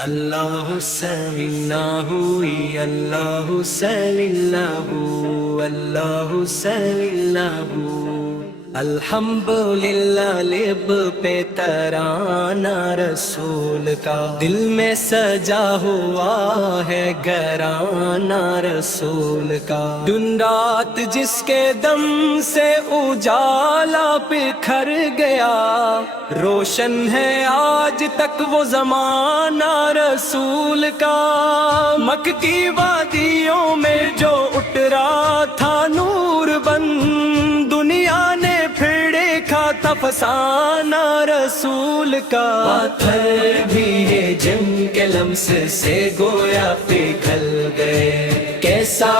اللہ سمعنا ہوئی اللہ سمعنا اللہ سمعنا الحمدللہ لب پہ ترانہ رسول کا دل میں سجا ہوا ہے گھرانہ رسول کا دن رات جس کے دم سے اجالا بکھر گیا روشن ہے آج تک وہ زمانہ رسول کا مکہ کی وادیوں میں جو اٹھ رہا تھا نور بن دنیا نے پھر دیکھا تھا فسانہ رسول کا پتھر بھی ہے جن کے لمس سے گویا پگھل گئے کیسا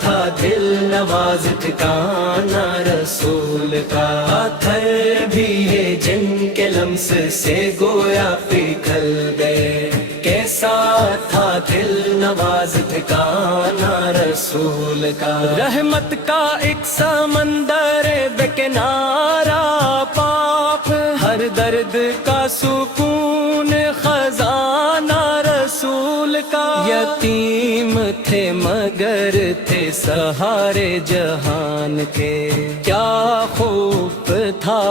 تھا دل نواز ٹھکانہ رسول کا پتھر بھی ہے جن کے لمس سے گویا پگھل گئے کیسا تھا دل نواز ٹھکانہ رسول کا رحمت کا ایک سمندر بے کنارہ پاک ہر درد کا سکون خزانہ رسول کا یتیم تھے مگر تھے سہارے جہان کے کیا خوف تھا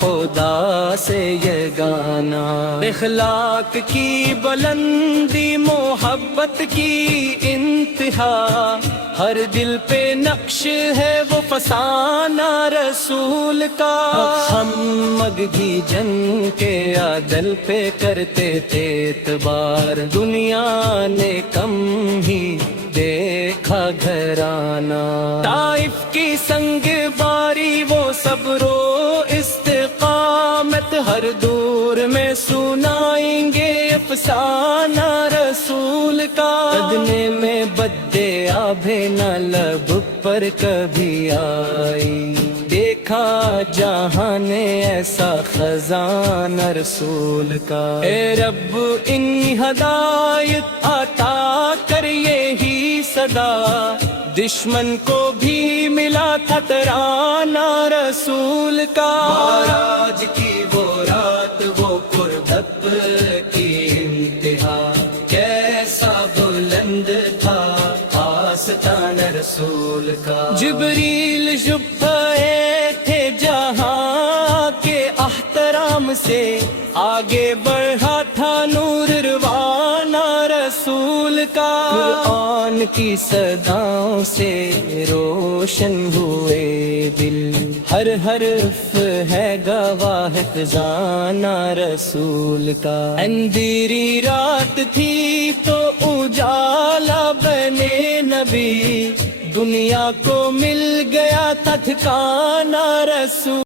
خدا سے یہ گانا اخلاق کی بلندی محبت کی انتہا ہر دل پہ نقش ہے وہ فسانہ رسول کا ہم مگہی جن کے عدل پہ کرتے تھے اعتبار دنیا نے کم ہی دیکھا گھرانہ طائف کی سنگ باری وہ صبر و استقامت ہر دور میں سنائیں گے افسانہ رسول کا ادنے میں بدے آبے نہ لب پر کبھی آئی دیکھا جہاں نے ایسا خزانہ رسول کا اے رب انی ہدایت عطا کر یہی صدا دشمن کو بھی ملا تھا ترانہ رسول کا معراج کی وہ رات وہ قربت کی انتہا کیسا بلند تھا آستانہ رسول کا جبریل شفعے تھے جہاں کے احترام سے آگے بڑھا تھا نور روانہ رسول کا قرآن کی صداؤں سے روشن ہوئے دل ہر حرف ہے گواہ خزانہ رسول کا اندھیری رات تھی تو اجالا بنے نبی دنیا کو مل گیا تھا ٹھکانہ رسول